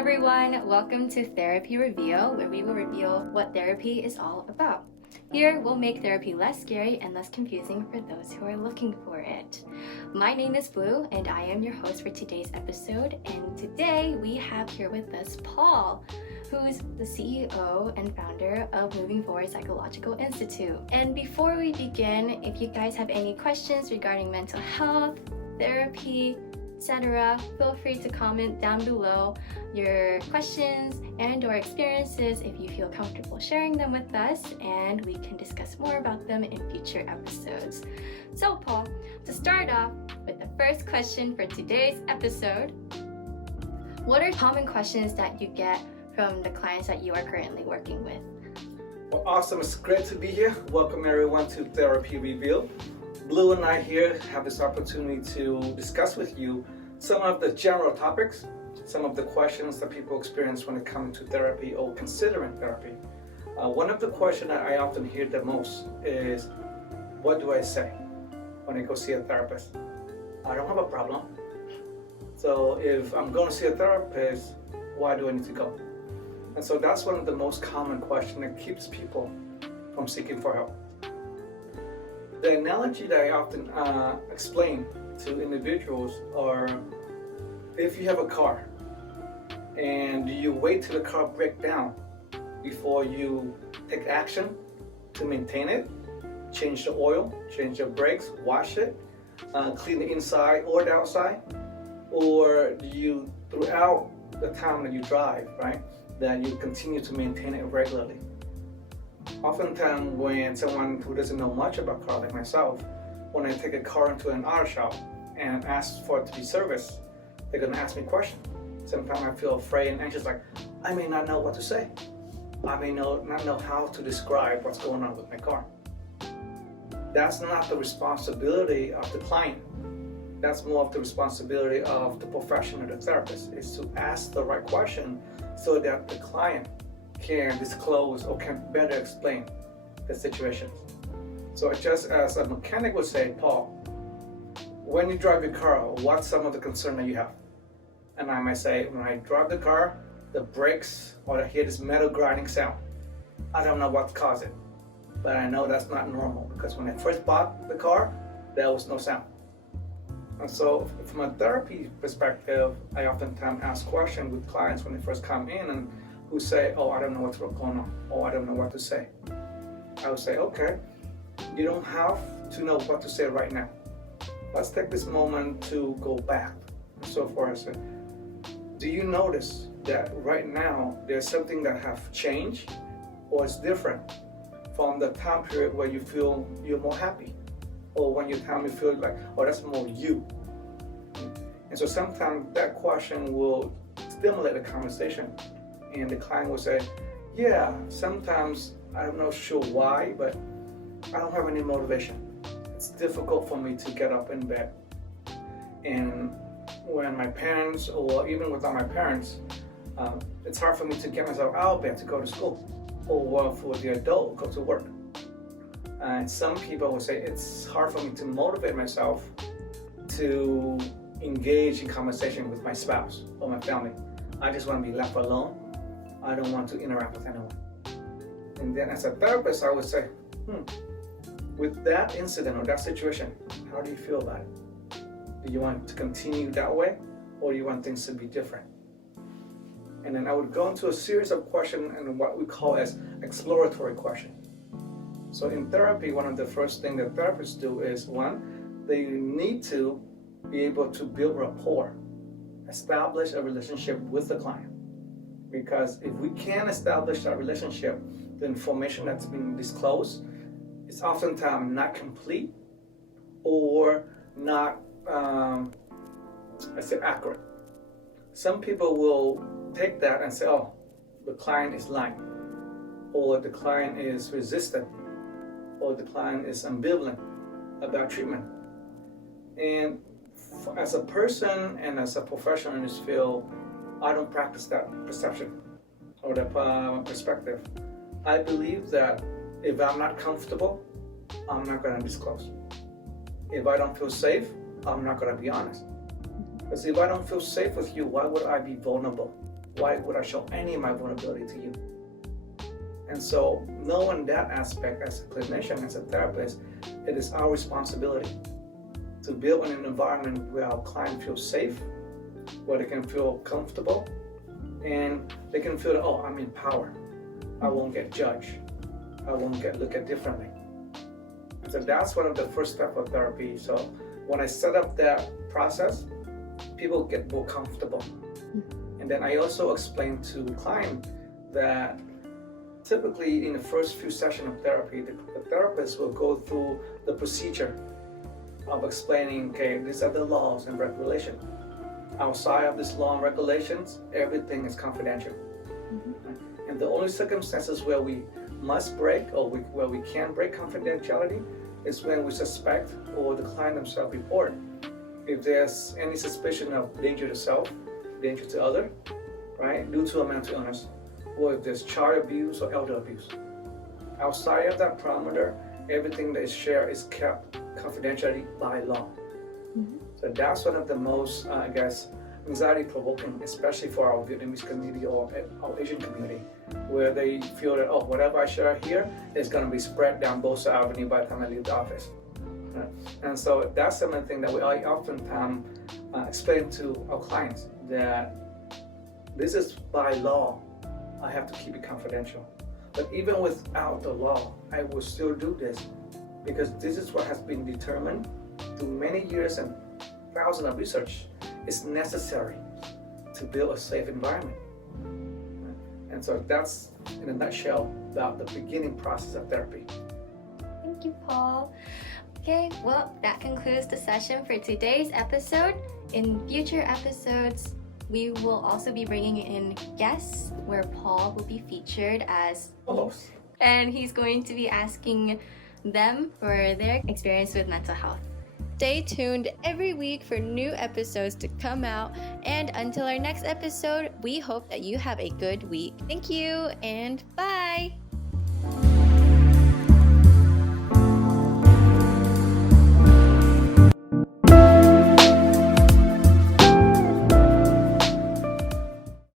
everyone, welcome to Therapy Reveal, where we will reveal what therapy is all about. Here, we'll make therapy less scary and less confusing for those who are looking for it. My name is Blue, and I am your host for today's episode. And today, we have here with us Paul, who's the CEO and founder of Moving Forward Psychological Institute. And before we begin, if you guys have any questions regarding mental health, therapy, etc., feel free to comment down below your questions and or experiences if you feel comfortable sharing them with us, and we can discuss more about them in future episodes. So Paul, to start off with the first question for today's episode, what are common questions that you get from the clients that you are currently working with? Well, awesome. It's great to be here. Welcome everyone to Therapy Reveal. Blue and I here have this opportunity to discuss with you some of the general topics, some of the questions that people experience when it comes to therapy or considering therapy. One of the questions that I often hear the most is, what do I say when I go see a therapist? I don't have a problem. So if I'm going to see a therapist, why do I need to go? And so that's one of the most common questions that keeps people from seeking for help. The analogy that I often explain to individuals are, if you have a car and you wait till the car breaks down before you take action to maintain it, change the oil, change the brakes, wash it, clean the inside or the outside, or do you, throughout the time that you drive, right, that you continue to maintain it regularly? Oftentimes, when someone who doesn't know much about cars like myself, when I take a car into an auto shop and ask for it to be serviced, they're going to ask me questions. Sometimes I feel afraid and anxious, like I may not know what to say. I may not know how to describe what's going on with my car. That's not the responsibility of the client. That's more of the responsibility of the professional, the therapist, is to ask the right question so that the client can disclose or can better explain the situation. So just as a mechanic would say, Paul, when you drive your car, what's some of the concern that you have? And I might say, when I drive the car, the brakes, or I hear this metal grinding sound. I don't know what caused it, but I know that's not normal because when I first bought the car, there was no sound. And so from a therapy perspective, I oftentimes ask questions with clients when they first come in and who say, oh, I don't know what's going on, or I don't know what to say. I would say, okay, you don't have to know what to say right now. Let's take this moment to go back. And so forth. I said, do you notice that right now there's something that have changed or is different from the time period where you feel you're more happy, or when you feel like, oh, that's more you? And so sometimes that question will stimulate a conversation. And the client will say, yeah, sometimes I'm not sure why, but I don't have any motivation. It's difficult for me to get up in bed. And when my parents, or even without my parents, it's hard for me to get myself out of bed to go to school, or for the adult, go to work. And some people will say it's hard for me to motivate myself to engage in conversation with my spouse or my family. I just want to be left alone. I don't want to interact with anyone. And then as a therapist, I would say, with that incident or that situation, how do you feel about it? Do you want to continue that way, or do you want things to be different? And then I would go into a series of questions and what we call as exploratory questions. So in therapy, one of the first things that therapists do is, one, they need to be able to build rapport, establish a relationship with the client. Because if we can't establish that relationship, the information that's being disclosed is oftentimes not complete or not, accurate. Some people will take that and say, oh, the client is lying, or the client is resistant, or the client is ambivalent about treatment. And as a person and as a professional in this field, I don't practice that perception or that perspective. I believe that if I'm not comfortable, I'm not going to disclose. If I don't feel safe, I'm not going to be honest. Because if I don't feel safe with you, why would I be vulnerable Why would I show any of my vulnerability to you? And so knowing that aspect as a clinician, as a therapist, it is our responsibility to build an environment where our client feels safe, where they can feel comfortable, and they can feel that, oh, I'm in power. I won't get judged. I won't get looked at differently. So that's one of the first steps of therapy. So when I set up that process, people get more comfortable. And then I also explain to the client that typically in the first few sessions of therapy, the therapist will go through the procedure of explaining, okay, these are the laws and regulations. Outside of these law and regulations, everything is confidential. And the only circumstances where we must break or where we can break confidentiality is when we suspect or the client themselves report if there's any suspicion of danger to self, danger to other, right, due to a mental illness, or if there's child abuse or elder abuse. Outside of that parameter, everything that is shared is kept confidentially by law. So that's one of the most, anxiety-provoking, especially for our Vietnamese community or our Asian community, where they feel that, oh, whatever I share here is going to be spread down both sides of the avenue by the time I leave the office. And so that's something that I oftentimes explain to our clients, that this is by law. I have to keep it confidential. But even without the law, I will still do this because this is what has been determined through many years and thousands of research. It's necessary to build a safe environment. And so that's, in a nutshell, about the beginning process of therapy. Thank you, Paul. Okay, well, that concludes the session for today's episode. In future episodes, we will also be bringing in guests where Paul will be featured as host. And he's going to be asking them for their experience with mental health. Stay tuned every week for new episodes to come out. And until our next episode, we hope that you have a good week. Thank you and bye.